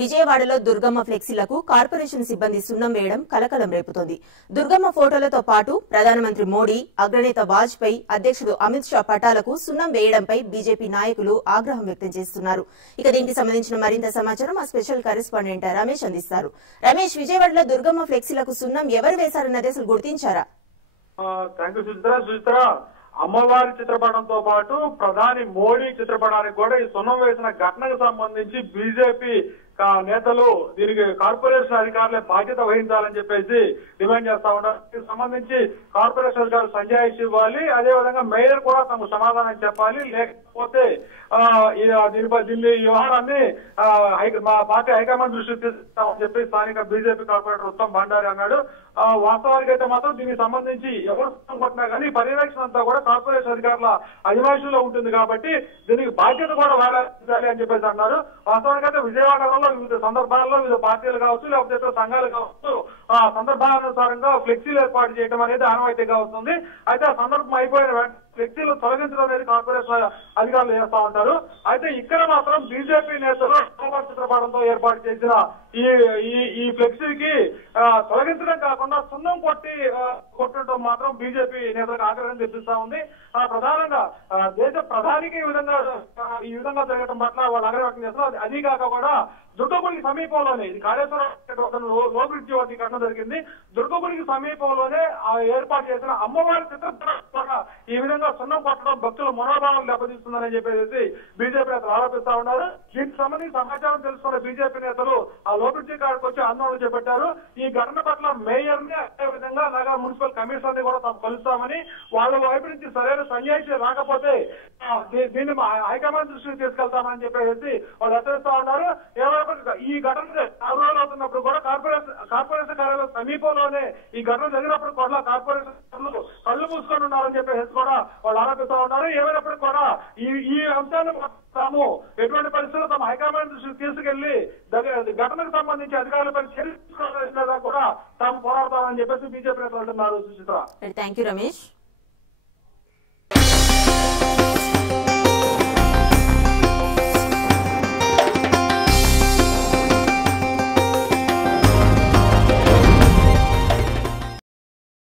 విజయవాడలో దుర్గమ్మ ఫ్లెక్సీలకు కార్పొరేషన్ సిబ్బంది సున్నం వేయడం కలకలం రేపుతోంది. దుర్గమ్మ ఫోటోలతో పాటు ప్రధానమంత్రి మోడీ, అగ్రనేత వాజ్పేయి, అధ్యక్షుడు అమిత్ షా పటాలకు సున్నం వేయడంపై బీజేపీ నాయకులు ఆగ్రహం వ్యక్తం చేస్తున్నారు. ఇక దీనికి సంబంధించిన మరింత సమాచారం మా స్పెషల్ కరెస్పాండెంట్ రమేష్ అందిస్తారు. రమేష్, విజయవాడలో దుర్గమ్మ ఫ్లెక్సీలకు సున్నం ఎవరు వేశారన్నది అసలు గుర్తించారా? అమ్మవారి చిత్రపటంతో పాటు ప్రధాని మోడీ చిత్రపటానికి కూడా ఈ సున్నం వేసిన ఘటనకు సంబంధించి బీజేపీ నేతలు దీనికి కార్పొరేషన్ అధికారులే బాధ్యత వహించాలని చెప్పేసి డిమాండ్ చేస్తా ఉన్నారు. దీనికి సంబంధించి కార్పొరేషన్ అధికారులు సంజాయిషి ఇవ్వాలి, అదేవిధంగా మేయర్ కూడా తమకు సమాధానం చెప్పాలి, లేకపోతే దీని వ్యవహారాన్ని మా పార్టీ హైకమాండ్ దృష్టికి తీసుకుంటామని చెప్పి స్థానిక బీజేపీ కార్పొరేటర్ ఉత్తమ్ భండారి అన్నాడు. వాస్తవానికి అయితే మాత్రం దీనికి సంబంధించి ఎవరు కొట్టినా కానీ పర్యవేక్షణ అంతా కూడా కార్పొరేషన్ అధికారుల అధివాసంలో ఉంటుంది కాబట్టి దీనికి బాధ్యత కూడా వేలాలి అని చెప్పేసి అన్నారు. వాస్తవానికి అయితే విజయవాడలో వివిధ సందర్భాల్లో వివిధ పార్టీలు కావచ్చు, లేకపోతే సంఘాలు కావచ్చు, సందర్భానుసారంగా ఫ్లెక్సీలు ఏర్పాటు చేయడం అనేది ఆనవాయితీగా వస్తుంది. అయితే ఆ సందర్భం అయిపోయిన ఫ్లెక్సీలు తొలగించడం అనేది కార్పొరేషన్ అధికారులు చేస్తా ఉంటారు. అయితే ఇక్కడ మాత్రం బీజేపీ నేతలు చిత్రపటంతో ఏర్పాటు చేసిన ఈ ఫ్లెక్సీకి తొలగించడం కాకుండా సున్నం కొట్టడం మాత్రం బీజేపీ నేతలకు ఆగ్రహం తెప్పిస్తా ఉంది. ప్రధానంగా దేశ ప్రధానికి ఈ విధంగా జరగడం పట్ల వాళ్ళు ఆగ్రహం వ్యక్తం చేస్తున్నారు. అది కాక కూడా దుర్గగుడికి సమీపంలోనే ఇది కాళేశ్వరం లో బ్రిడ్జి వద్ద ఘటన జరిగింది. దుర్గగుడికి సమీపంలోనే ఏర్పాటు చేసిన అమ్మవారి చిత్రపటం ఈ విధంగా సున్నం కొట్టడం భక్తుల మనోభావం దెబ్బతీస్తుందని చెప్పేసి బీజేపీ నేతలు ఆరోపిస్తా ఉన్నారు. దీనికి సంబంధించి సమాచారం తెలుసుకున్న బీజేపీ నేతలు ఆ లో బ్రిడ్జి కాడికి వచ్చి ఆందోళన చేపట్టారు. ఈ ఘటన పట్ల మేయర్ ని, అదేవిధంగా నగర మున్సిపల్ కమిషనర్ ని కూడా తాము కలుస్తామని, వాళ్ళ వైపు నుంచి సరైన సంజాయిషి రాకపోతే దీన్ని హైకమాండ్ దృష్టికి తీసుకెళ్తామని చెప్పేసి వాళ్ళు హెచ్చరిస్తా ఉన్నారు. ఈ ఘటన 4 రోజులు అవుతున్నప్పుడు కూడా కార్పొరేషన్ కార్యాలయం సమీపంలోనే ఈ ఘటన జరిగినప్పుడు కూడా కార్పొరేషన్ కళ్ళు మూసుకొని ఉన్నారని చెప్పేసి కూడా వాళ్ళు ఆరోపిస్తూ ఉన్నారు. ఏమైనప్పటికీ కూడా ఈ అంశాన్ని తాము ఎటువంటి పరిస్థితుల్లో తమ హైకమాండ్ దృష్టికి తీసుకెళ్లి ఘటనకు సంబంధించి అధికారులపై చర్య తీసుకోవాలని కూడా తాము పోరాడతామని చెప్పేసి బీజేపీ నేతలు అంటున్నారు. Suchitra, thank you Ramesh.